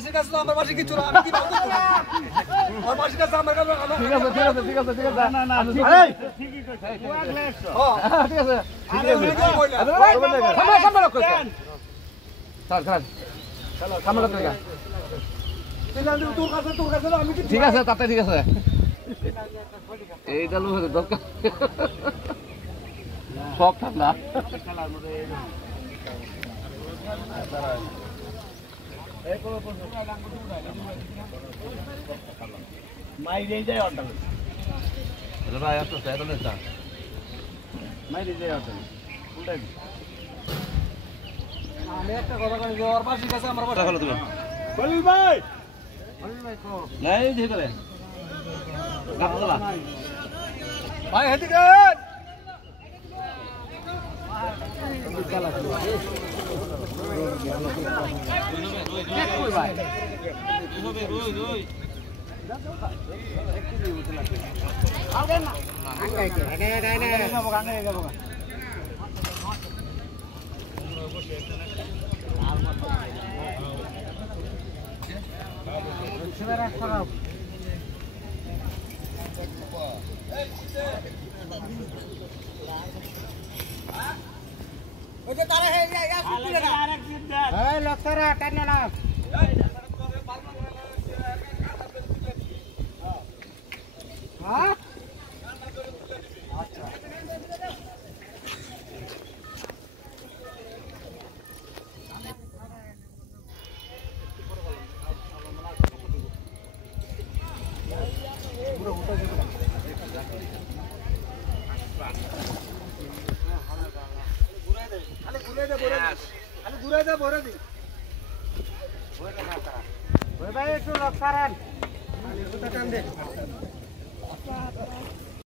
মাসির কাছে আমার মাসি কিছু না আমি কি বলবো আমার মাসির কাছে আমার কাছে ঠিক আছে না না ঠিকই কইছো হ্যাঁ ঠিক আছে সামনে লোক কইছে চল চল চলো সামনে লোক কইছে তোর কাছে আমি কি ঠিক আছে তাতে ঠিক আছে এইটা লোক দরকার সব ঠান্ডা খেলার মধ্যে মাইরে যায় অর্ডার হ্যালো ভাই আসো সাইড না তা মাইরে যায় অর্ডার উল্টাই আমি একটা কথা কই যে ওর পাশে কাছে আমার কথা হলো তুমি খলিল ভাই কো নাই যে করে গাবলা ভাই হেদিকে খেলা ওকে তারা হে ইয়া সুতিরে না এই লক্ষরা টানে না হ্যাঁ আচ্ছা পুরো উঠা যাবে ঘুরে দে ভরে দি ভাই একটু লক করেন টান দে